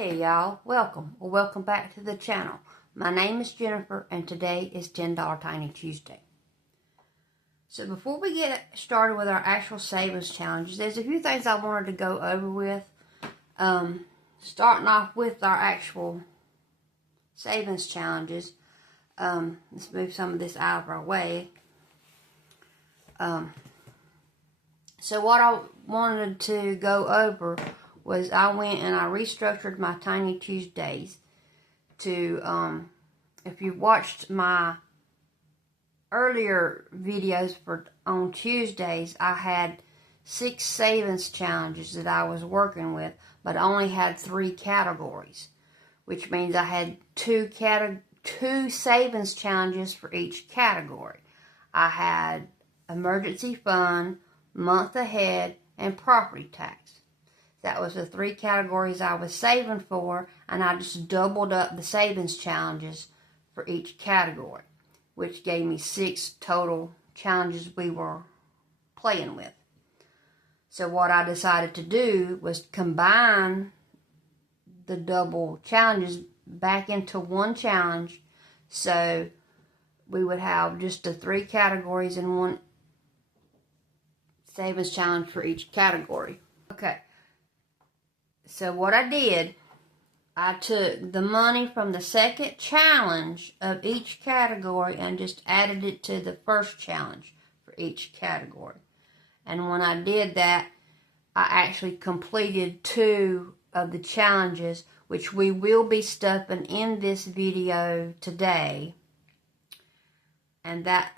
Hey y'all, welcome back to the channel. My name is Jennifer and today is $10 Tiny Tuesday. So before we get started with our actual savings challenges, there's a few things I wanted to go over with. Starting off with our actual savings challenges. Let's move some of this out of our way. So what I wanted to go over was I went and I restructured my Tiny Tuesdays to, if you watched my earlier videos on Tuesdays, I had 6 savings challenges that I was working with, but I only had 3 categories, which means I had two savings challenges for each category. I had emergency fund, month ahead, and property tax. That was the 3 categories I was saving for, and I just doubled up the savings challenges for each category, which gave me 6 total challenges we were playing with. So what I decided to do was combine the double challenges back into one challenge, so we would have just the 3 categories in one savings challenge for each category. Okay. So what I did, I took the money from the second challenge of each category and just added it to the first challenge for each category. And when I did that, I actually completed 2 of the challenges, which we will be stuffing in this video today. And that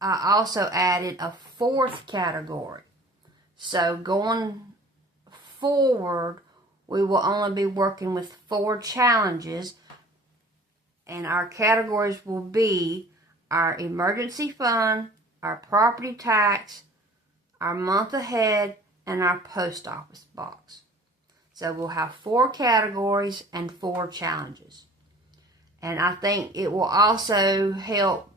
I also added a 4th category. So going forward, we will only be working with 4 challenges, and our categories will be our emergency fund, our property tax, our month ahead, and our post office box. So we'll have 4 categories and 4 challenges. And I think it will also help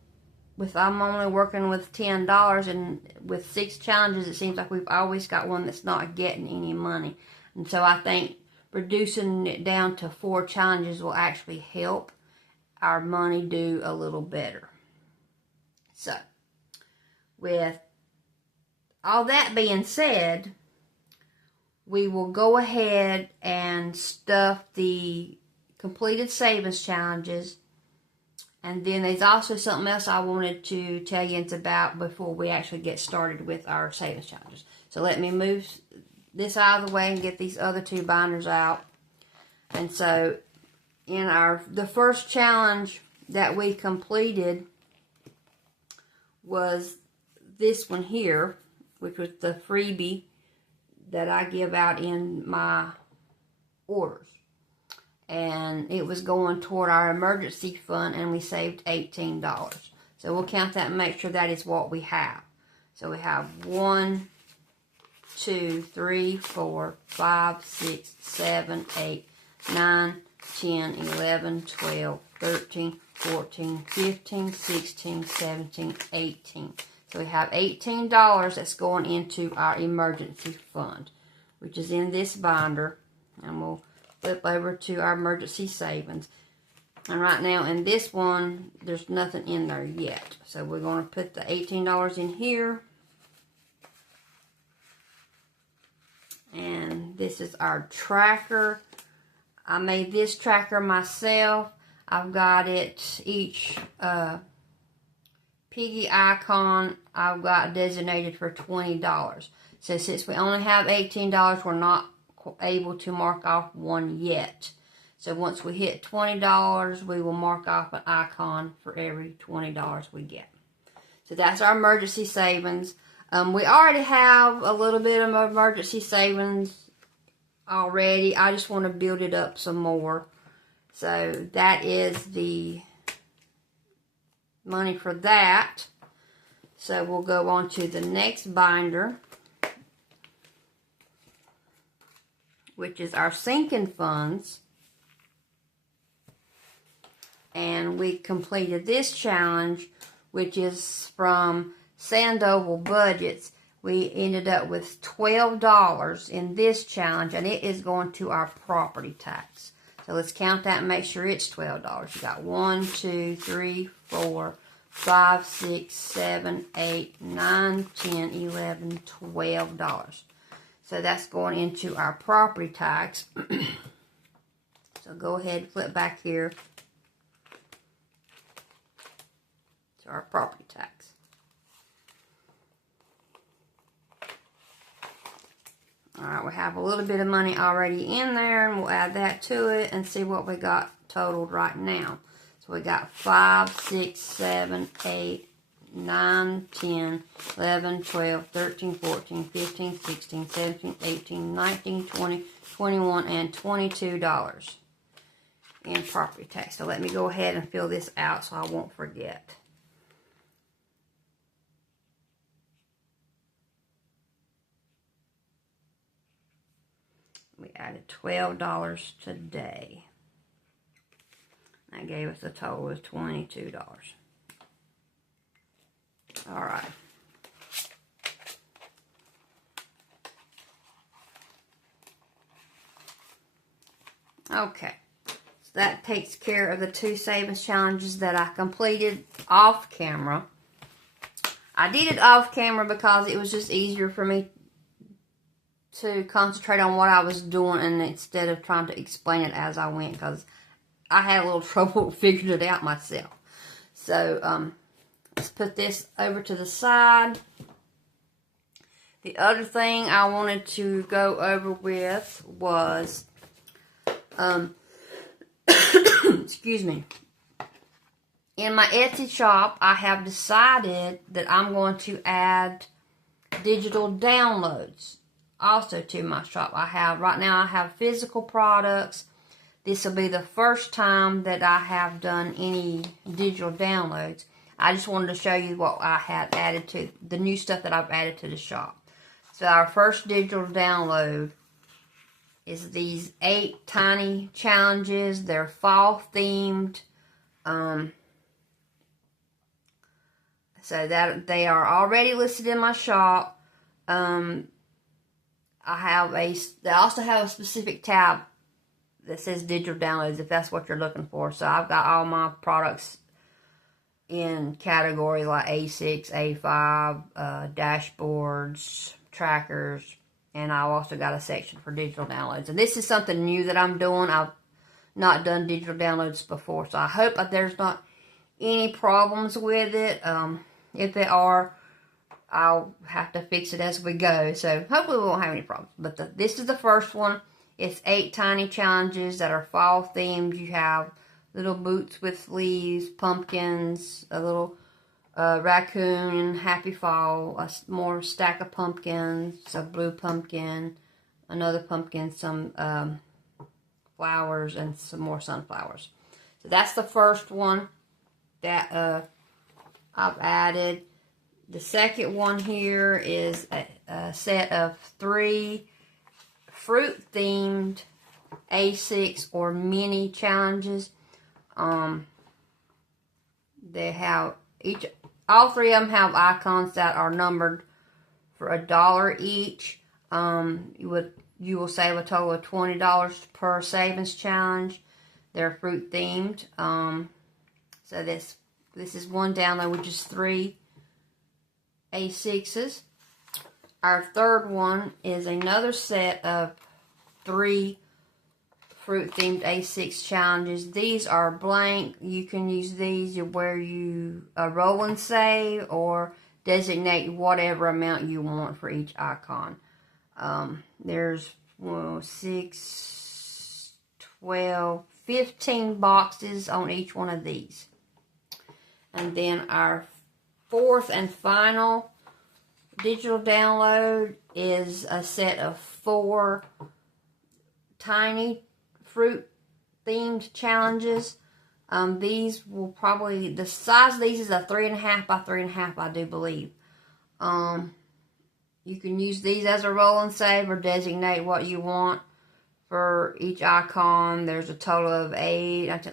with, I'm only working with $10, and with 6 challenges, it seems like we've always got one that's not getting any money. And so I think reducing it down to 4 challenges will actually help our money do a little better. So, with all that being said, we will go ahead and stuff the completed savings challenges. And then there's also something else I wanted to tell you about before we actually get started with our savings challenges. So let me move this out of the way and get these other 2 binders out. And so in the first challenge that we completed was this one here, which was the freebie that I give out in my orders. And it was going toward our emergency fund, and we saved $18. So we'll count that and make sure that is what we have. So we have 1, 2, 3, 4, 5, 6, 7, 8, 9, 10, 11, 12, 13, 14, 15, 16, 17, 18. So we have $18 that's going into our emergency fund, which is in this binder. And we'll flip over to our emergency savings. And right now in this one, there's nothing in there yet. So we're going to put the $18 in here. And this is our tracker. I made this tracker myself. I've got it, each piggy icon I've got designated for $20. So since we only have $18, we're not able to mark off one yet. So once we hit $20, we will mark off an icon for every $20 we get. So that's our emergency savings. We already have a little bit of emergency savings already. I just want to build it up some more. So that is the money for that. So we'll go on to the next binder, which is our sinking funds. And we completed this challenge, which is from Sandoval Budgets. we ended up with $12 in this challenge, and it is going to our property tax. So let's count that and make sure it's $12. You got 1, 2, 3, 4, 5, 6, 7, 8, 9, 10, 11, $12. So that's going into our property tax. So go ahead and flip back here to our property tax. Alright, we have a little bit of money already in there, and we'll add that to it and see what we got totaled right now. So we got 5, 6, 7, 8, 9, 10, 11, 12, 13, 14, 15, 16, 17, 18, 19, 20, 21, and $22 in property tax. So let me go ahead and fill this out so I won't forget. We added $12 today. That gave us a total of $22. All right. Okay. So that takes care of the 2 savings challenges that I completed off camera. I did it off camera because it was just easier for me to concentrate on what I was doing, and instead of trying to explain it as I went, because I had a little trouble figuring it out myself. So let's put this over to the side. The other thing I wanted to go over with was, excuse me, in my Etsy shop, I have decided that I'm going to add digital downloads also to my shop. Right now I have physical products. This will be the first time that I have done any digital downloads. I just wanted to show you what I had added to, the new stuff that I've added to the shop. So our first digital download is these 8 tiny challenges. They're fall themed. So that they are already listed in my shop. I also have a specific tab that says digital downloads if that's what you're looking for. So I've got all my products in category like A6, A5, dashboards, trackers, and I've also got a section for digital downloads. And this is something new that I'm doing. I've not done digital downloads before, so I hope that there's not any problems with it. If there are, I'll have to fix it as we go. So hopefully we won't have any problems. But this is the first one. It's 8 tiny challenges that are fall themed. You have little boots with leaves, pumpkins, a little raccoon, happy fall, a more stack of pumpkins, a blue pumpkin, another pumpkin, some flowers, and some more sunflowers. So that's the first one that I've added. The second one here is a set of 3 fruit-themed A6 or mini challenges. They have all 3 of them have icons that are numbered for $1 each. You will save a total of $20 per savings challenge. They're fruit-themed. So this is one download, which is 3 A6s. Our third one is another set of 3 fruit-themed A6 challenges. These are blank. You can use these where you roll and save or designate whatever amount you want for each icon. There's 6, 12, 15 boxes on each one of these. And then our fourth and final digital download is a set of 4 tiny fruit themed challenges. These will probably, the size of these is a 3.5 by 3.5, I do believe. You can use these as a roll and save or designate what you want for each icon. There's a total of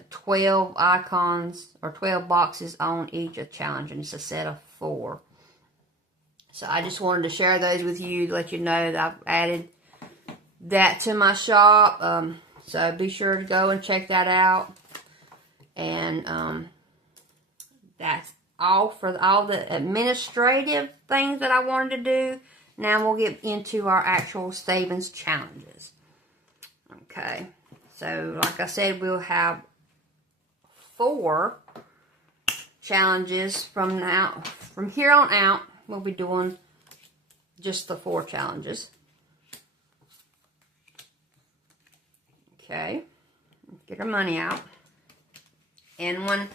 12 icons or 12 boxes on each challenge, and it's a set of 4. So I just wanted to share those with you to let you know that I've added that to my shop. So be sure to go and check that out. And that's all for all the administrative things that I wanted to do. Now we'll get into our actual savings challenges. Okay, so like I said, we'll have 4 challenges from here on out. We'll be doing just the 4 challenges. Okay, get our money out. And when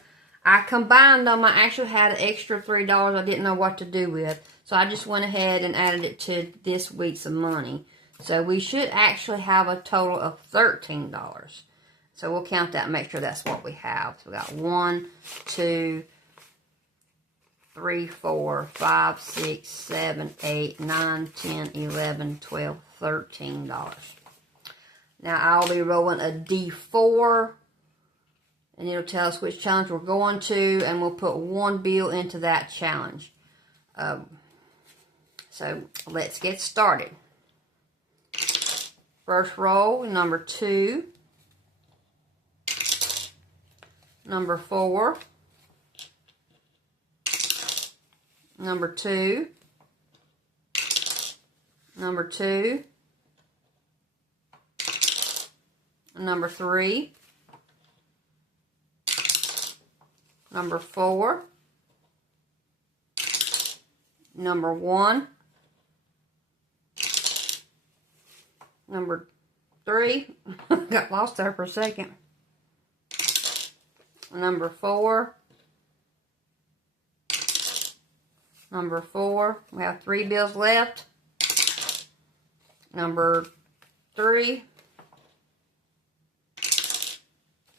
I combined them, I actually had an extra $3 I didn't know what to do with. So I just went ahead and added it to this week's money. So we should actually have a total of $13. So we'll count that and make sure that's what we have. So we got 1, 2, 3, 4, 5, 6, 7, 8, 9, 10, 11, 12, $13. Now I'll be rolling a D4. And it'll tell us which challenge we're going to. And we'll put 1 bill into that challenge. So let's get started. First roll, number 2. Number 4. Number 2. Number 2. Number 3. Number 4. Number 1. Number 3. Got lost there for a second. Number 4. Number 4. We have 3 bills left. Number 3.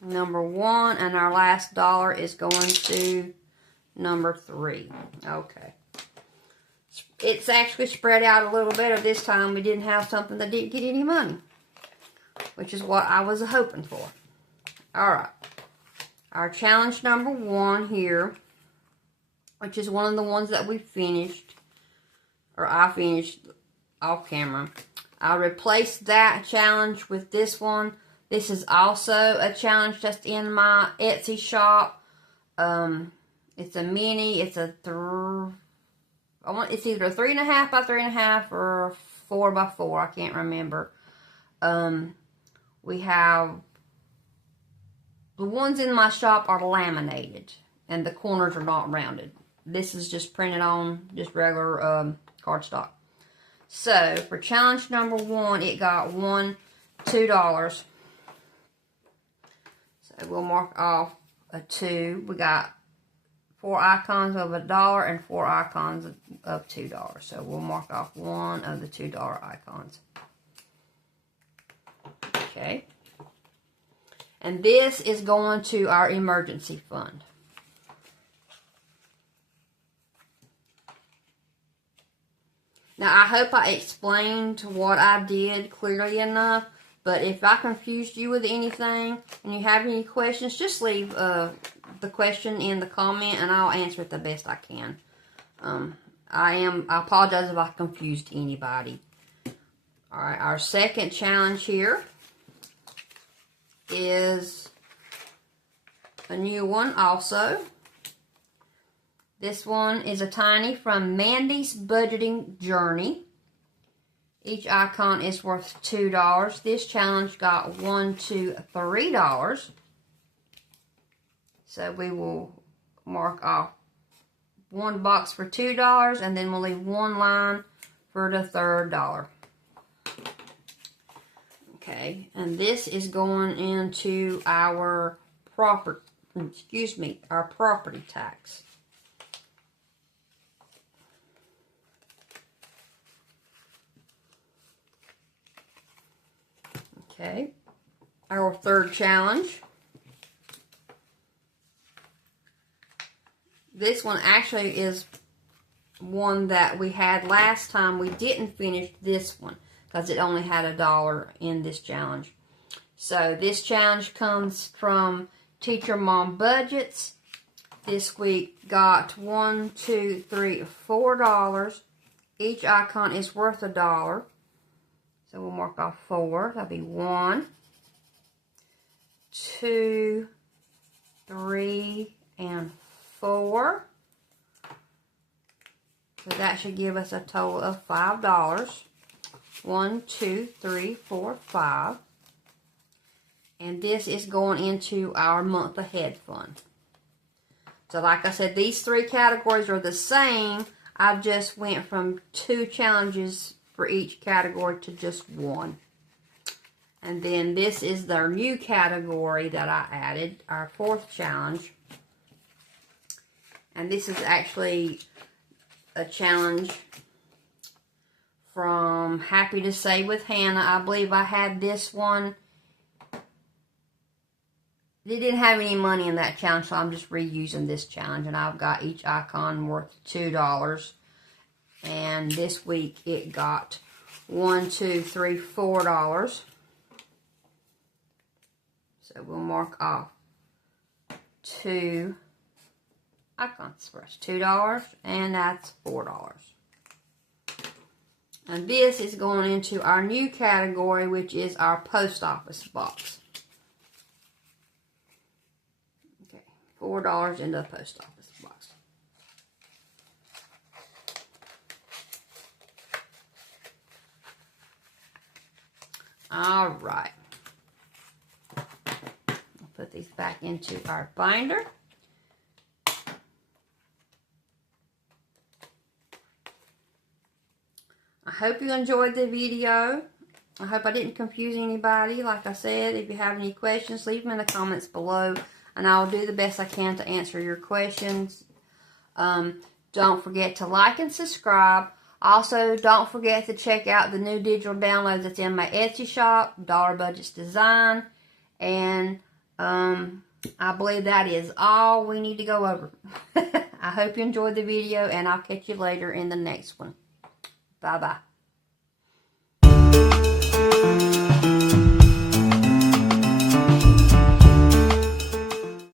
Number 1. And our last dollar is going to number 3. Okay. It's actually spread out a little better this time. We didn't have something that didn't get any money, which is what I was hoping for. Alright. Our challenge number 1 here, which is one of the ones that we finished, or I finished off camera. I replaced that challenge with this one. This is also a challenge that's in my Etsy shop. It's a mini. It's a it's either a 3.5 by 3.5 or a 4 by 4. I can't remember. We have the ones in my shop are laminated and the corners are not rounded. This is just printed on just regular cardstock. So for challenge number 1, it got $2. So we'll mark off a 2. We got 4 icons of $1 and 4 icons of $2. So we'll mark off 1 of the $2 icons. Okay. And this is going to our emergency fund. Now, I hope I explained what I did clearly enough. But if I confused you with anything and you have any questions, just leave the question in the comment and I'll answer it the best I can. I apologize if I confused anybody. Alright, our second challenge here is a new one also. This one is a tiny from Mandy's Budgeting Journey. Each icon is worth $2. This challenge got $1 to $3. So we will mark off 1 box for $2 and then we'll leave 1 line for the third dollar. Okay, and this is going into our property tax. Okay, our third challenge. This one actually is one that we had last time. We didn't finish this one because it only had $1 in this challenge. So this challenge comes from Teacher Mom Budgets. This week got $4. each icon is worth $1. So we'll mark off 4. That'll be 1, 2, 3, and 4. So that should give us a total of $5. 1, 2, 3, 4, 5. And this is going into our month ahead fund. So like I said, these 3 categories are the same. I just went from 2 challenges for each category to just 1. And then this is their new category that I added, our 4th challenge. And this is actually a challenge from Happy to Save with Hannah. I believe I had this one. They didn't have any money in that challenge, so I'm just reusing this challenge. And I've got each icon worth $2. And this week it got $1, 2, 3, $4. So we'll mark off 2 icons for us. $2, and that's $4. And this is going into our new category, which is our post office box. Okay, $4 into the post office box. All right. I'll put these back into our binder. I hope you enjoyed the video. I hope I didn't confuse anybody. Like I said, if you have any questions, leave them in the comments below, and I'll do the best I can to answer your questions. Don't forget to like and subscribe. Also, don't forget to check out the new digital downloads that's in my Etsy shop, Dollar Budgets Design. And I believe that is all we need to go over. I hope you enjoyed the video, and I'll catch you later in the next one. Bye-bye.